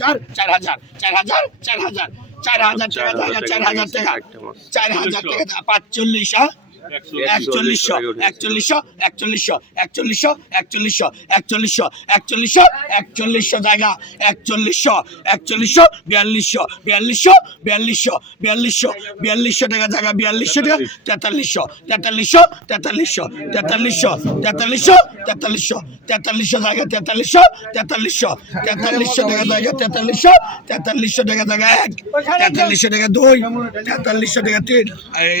হাজার চার হাজার চার হাজার চার হাজার চার হাজার টাকা চার হাজার টাকা চার হাজার টাকা পাঁচচল্লিশ হ্যাঁ? একচল্লিশশো একচল্লিশশো একচল্লিশশো একচল্লিশশো একচল্লিশশো একচল্লিশশো একচল্লিশশো একচল্লিশশো জায়গা, একচল্লিশশো একচল্লিশশো, বিয়াল্লিশশো বিয়াল্লিশশো বিয়াল্লিশশো বিয়াল্লিশশো বিয়াল্লিশশো টাকা জায়গা, বিয়াল্লিশশো টাকা, তেতাল্লিশশো তেতাল্লিশশো তেতাল্লিশশো তেতাল্লিশশো তেতাল্লিশশো তেতাল্লিশশো তেতাল্লিশশো জায়গা, তেতাল্লিশশো তেতাল্লিশশো তেতাল্লিশশো টাকা জায়গা, তেতাল্লিশশো তেতাল্লিশশো টাকা জায়গা এক, তেতাল্লিশশো টাকা দুই, তেতাল্লিশশো টাকা তিন, এই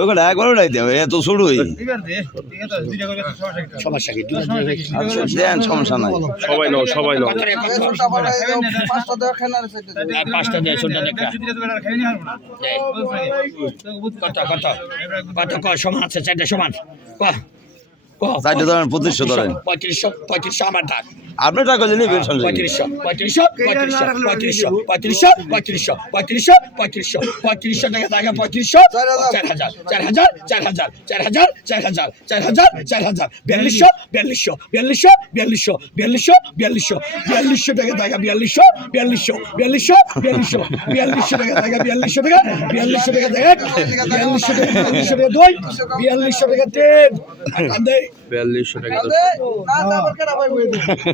ওখানে এত শুরুই সমস্যা দেন সমস্যা নাই। সবাই নাও সবাই নাও। পাঁচটা দেয় শোনটা দেখা কত কত কত ক সমান আছে চারটা সমান ক ক চারটে ধরেন পঁচিশশো ধরেন। পঁয়ত্রিশশো পঁয়ত্রিশশো আমার ডাক আপনি টাকা দিলে পেনশন পঁয়ত্রিশশো পঁয়ত্রিশশো পঁয়ত্রিশশো পঁয়ত্রিশশো পঁয়ত্রিশশো পঁয়ত্রিশশো পঁয়ত্রিশশো পঁয়ত্রিশশো টাকা টাকা পঁয়ত্রিশশো চার হাজার চার হাজার চার হাজার চার হাজার চার হাজার চার হাজার চার হাজার বিয়াল্লিশশো বিয়াল্লিশশো বিয়াল্লিশশো বিয়াল্লিশশো বিয়াল্লিশশো বিয়াল্লিশশো বিয়াল্লিশশো টাকা টাকা বিয়াল্লিশশো বিয়াল্লিশশো বিয়াল্লিশশো বিয়াল্লিশশো বিয়াল্লিশশো টাকা টাকা বিয়াল্লিশশো টাকা বিয়াল্লিশশো টাকা এক বিয়াল্লিশশো টাকা বিয়াল্লিশশো টাকা দুই বিয়াল্লিশশো টাকা তিন বিয়াল্লিশশো টাকা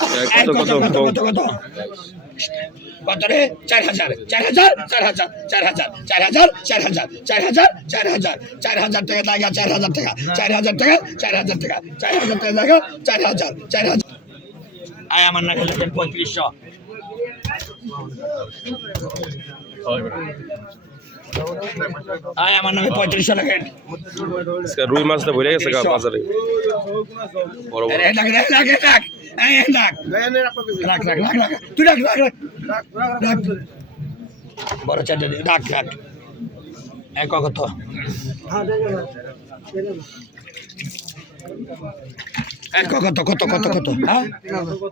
কত কত কত রে চার হাজার চার হাজার চার হাজার চার হাজার চার হাজার চার হাজার চার হাজার চার হাজার চার হাজার টাকা টাকা চার হাজার টাকা চার হাজার টাকা চার হাজার টাকা চার হাজার টাকা টাকা চার হাজার চার হাজার। আয় আমার না গেলে পঁয়ত্রিশশো। আয় আমার নামে পঁয়ত্রিশশো লাগেন রুই মাছটা ভরে গেছে বাজারে। বড় চারটে ডাক ডাক এক কত? কত কত কত কত হ্যাঁ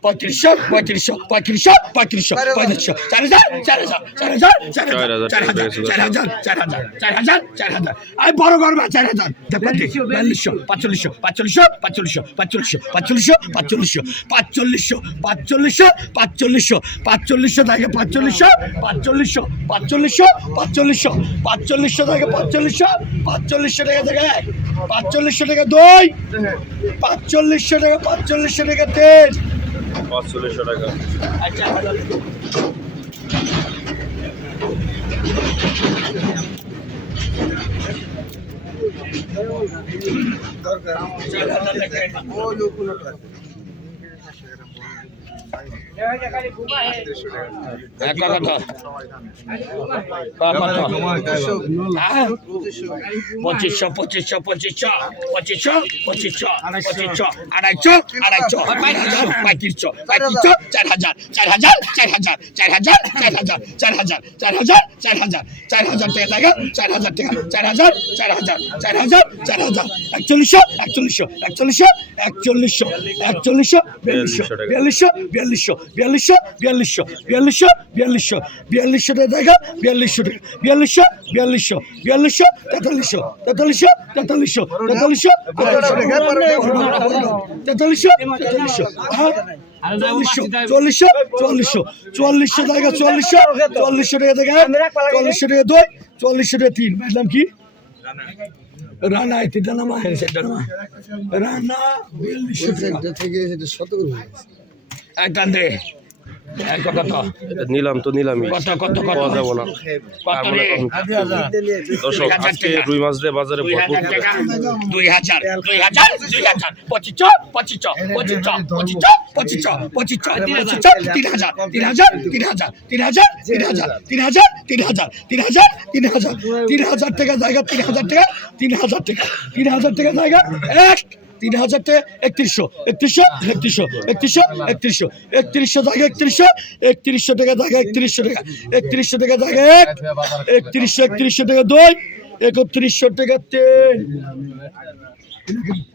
পঁয়ত্রিশশো পঁয়ত্রিশশো পঁয়ত্রিশশো পঁয়ত্রিশশো পঁয়ত্রিশশো চার হাজার চার হাজার চার হাজার চার হাজার চার হাজার চার হাজার চার হাজার আই বড় গরবা চার হাজার বিয়াল্লিশশো পাঁচচল্লিশশো পাঁচচল্লিশশো পাঁচচল্লিশশো পাঁচচল্লিশশো পাঁচচল্লিশশো পাঁচচল্লিশশো পাঁচচল্লিশশো পাঁচচল্লিশশো পাঁচচল্লিশশো পাঁচচল্লিশশো থেকে পাঁচচল্লিশশো পাঁচচল্লিশশো পাঁচচল্লিশশো পাঁচচল্লিশশো পাঁচচল্লিশশো থেকে পাঁচচল্লিশশো পাঁচচল্লিশশো টাকা থেকে পাঁচচল্লিশশো টাকা দুই পাঁচচল্লিশশো টাকা পাঁচচল্লিশশো টাকা তেল। পাঁচচল্লিশশো টাকা। আচ্ছা এক হ্যাঁ পঁচিশশো পঁচিশশো পঁচিশশো পঁচিশশো পঁচিশশো পঁচিশশো আড়াইশো আড়াইশো পঁয়ত্রিশশো পঁয়ত্রিশশো চার হাজার চার হাজার চার হাজার চার হাজার চার হাজার চার হাজার চার হাজার চার হাজার চার হাজার টাকা টাকা চার হাজার টাকা চার হাজার চার হাজার চার হাজার চার হাজার একচল্লিশশো একচল্লিশশো একচল্লিশশো একচল্লিশশো একচল্লিশশো বিয়াল্লিশশো বিয়াল্লিশশো বিয়াল্লিশশো বিয়াল্লিশশো বিয়াল্লিশশো বিয়াল্লিশশো বিয়াল্লিশশো টাকা টাকা বিয়াল্লিশশো টাকা, বিয়াল্লিশশো বিয়াল্লিশশো বিয়াল্লিশশো, তেতাল্লিশশো তেতাল্লিশশো তেতাল্লিশশো তেতাল্লিশশো তেতাল্লিশশো তেতাল্লিশশো, চল্লিশশো চল্লিশশো চল্লিশশো চল্লিশশো টাকা চল্লিশশো চল্লিশশো টাকা টাকা চল্লিশশো টাকা দুই, চল্লিশশো টাকা তিন ম্যাডাম কি? রানা তিনটা নামা সেটা রানা থেকে এক টান দে এক কত এটা নিলাম তো নিলামই কত কত কত পাওয়া যাব না কত তার রে মানে দর্শক আজকে রুই মাছ দিয়ে বাজারে দুই ভরপুর হাজার দুই হাজার দুই হাজার দুই হাজার পঁচিশ পঁচিশ পঁচিশ পঁচিশ পঁচিশ পঁচিশ পঁচিশ তিন হাজার তিন হাজার তিন হাজার তিন হাজার তিন হাজার তিন হাজার তিন হাজার তিন হাজার তিন হাজার তিন হাজার টাকা জায়গা তিন হাজার টাকা তিন হাজার টাকা তিন হাজার টাকা জায়গা এক তিন হাজার টাকা একত্রিশশো। একত্রিশশো একত্রিশশো একত্রিশশো একত্রিশশো। একত্রিশশো জায়গা একত্রিশশো একত্রিশশো টাকা জায়গা একত্রিশশো টাকা একত্রিশশো টাকা জায়গা এক, একত্রিশশো একত্রিশশো টাকা দুই, একত্রিশশো টাকা তিন।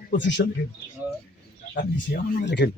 পঁচিশশো দেখেন